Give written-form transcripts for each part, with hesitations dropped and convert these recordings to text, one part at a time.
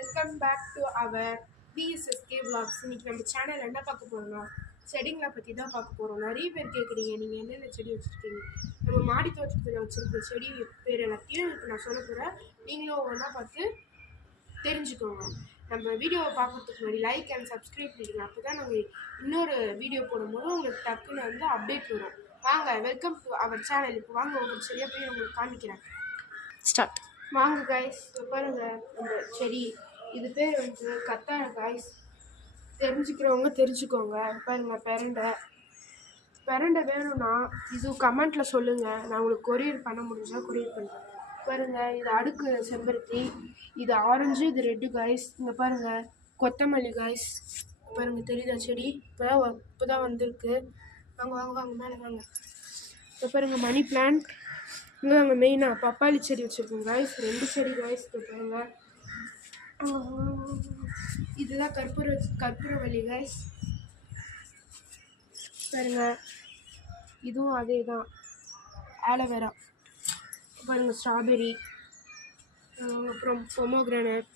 Welcome back to our PSSK vlogs. இன்னைக்கு நம்ம channel என்ன பார்க்க போறோம்னா செடிங்களை பற்றி தான் பார்க்க போகிறோம். நிறைய பேர் கேட்குறீங்க நீங்கள் என்னென்ன செடி வச்சுருக்கீங்க. நம்ம மாடி தோட்டத்தில் வச்சுருக்க செடி பேர் எல்லாத்தையும் இப்போ நான் சொல்ல போகிறேன். நீங்களும் ஒன்றா பார்த்து தெரிஞ்சுக்கோங்க. நம்ம வீடியோவை பார்க்குறதுக்கு முன்னாடி லைக் அண்ட் சப்ஸ்கிரைப் பண்ணிக்கலாம். அப்போ தான் நாங்கள் இன்னொரு வீடியோ போடும்போது உங்களுக்கு டக்குன்னு வந்து அப்டேட் வரும். வாங்க, வெல்கம் டு அவர் சேனல். இப்போ வாங்க உங்களுக்கு சரியாக போய் உங்களுக்கு காமிக்கிறேன். ஸ்டார்ட். வாங்க காய்ஸ், பாருங்க இந்த செடி, இது பேர் வந்து கத்தாழை காய்ஸ். தெரிஞ்சுக்கிறவங்க தெரிஞ்சுக்கோங்க. பாருங்க பெரண்டை வேணும்னா இது கமெண்ட்டில் சொல்லுங்கள். நான் உங்களுக்கு கொரியர் பண்ண முடிஞ்சால் கொரியர் பண்ணுறேன். பாருங்கள், இது அடுக்கு செம்பருத்தி, இது ஆரஞ்சு, இது ரெட்டு காய்ஸ். இங்கே பாருங்கள் கொத்தமல்லி காய்ஸ். பாருங்கள் தெரியுதா செடி? இப்போ தான் வந்திருக்கு. வாங்க வாங்க வாங்க மேலே வாங்க. இப்போ பாருங்கள் மணி பிளான்ட். இங்கே வாங்க மெயினாக பப்பாளி செடி வச்சுருக்கோம் காய்ஸ், 2 செடி காய்ஸ். இப்போ பாருங்கள் இதுதான் கற்பூரவள்ளி காய்ஸ். பாருங்க இதுவும் அதே தான், ஆலோவேரா. பாருங்கள் ஸ்ட்ராபெரி, அப்புறம் பொமோகிரானட்,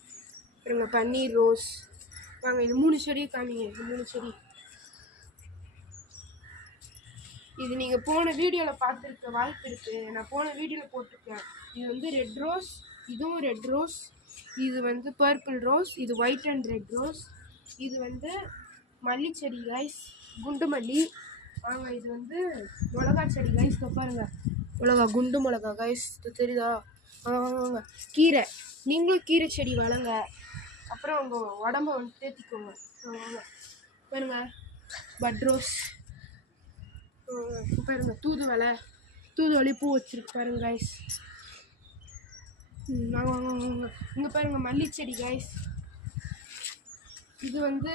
பாருங்க பன்னீர் ரோஸ். வாங்க இது 3 செடி காமிங்க. இது 3 செடி. இது நீங்கள் போன வீடியோவில் பார்த்துருக்க வாய்ப்பு இருக்குது. நான் போன வீடியோவில் போட்டிருக்கேன். இது வந்து ரெட் ரோஸ், இதுவும் ரெட் ரோஸ், இது வந்து பர்பிள் ரோஸ், இது ஒயிட் அண்ட் ரெட் ரோஸ், இது வந்து மல்லி செடி கைஸ், குண்டு மல்லி. வாங்க இது வந்து மிளகா செடி கைஸ். பாருங்க மிளகா, குண்டு மிளகா கைஸ், தெரியுதா? வாங்க கீரை, நீங்களும் கீரை செடி வளங்க, அப்புறம் உங்கள் உடம்ப வந்து தேத்திக்கோங்க. வாங்க பாருங்க பட் ரோஸ். பாருங்க தூதுவளை பூ வச்சிருக்கு பாருங்க கைஸ். வாங்க வாங்க வாங்க. இங்கே பாருங்க மல்லி செடி கைஸ். இது வந்து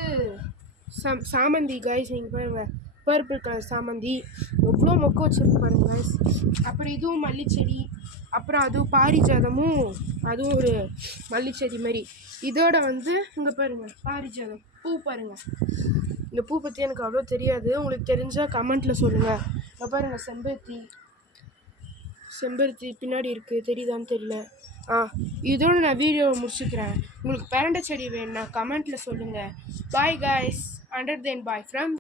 சாமந்தி கைஸ். நீங்கள் பாருங்க பர்பிள் கலர் சாமந்தி, எவ்வளோ மொக்க வச்சுருக்கு பாருங்க கைஸ். அப்புறம் இதுவும் மல்லி செடி, அப்புறம் அதுவும் பாரிஜாதமும், அதுவும் ஒரு மல்லி செடி மாதிரி. இதோட வந்து இங்கே பாருங்க பாரிஜாதம் பூ. பாருங்க இந்த பூ பற்றி எனக்கு அவ்வளோ தெரியாது, உங்களுக்கு தெரிஞ்சால் கமெண்ட்டில் சொல்லுங்கள். இங்கே பாருங்கள் செம்பருத்தி பின்னாடி இருக்குது, தெரியுதான்னு தெரியல. இதோட நான் வீடியோவை முடிச்சுக்கிறேன். உங்களுக்கு பெரண்டை செடி வேணும்னா கமெண்ட்டில் சொல்லுங்கள். Bye guys, under then bye from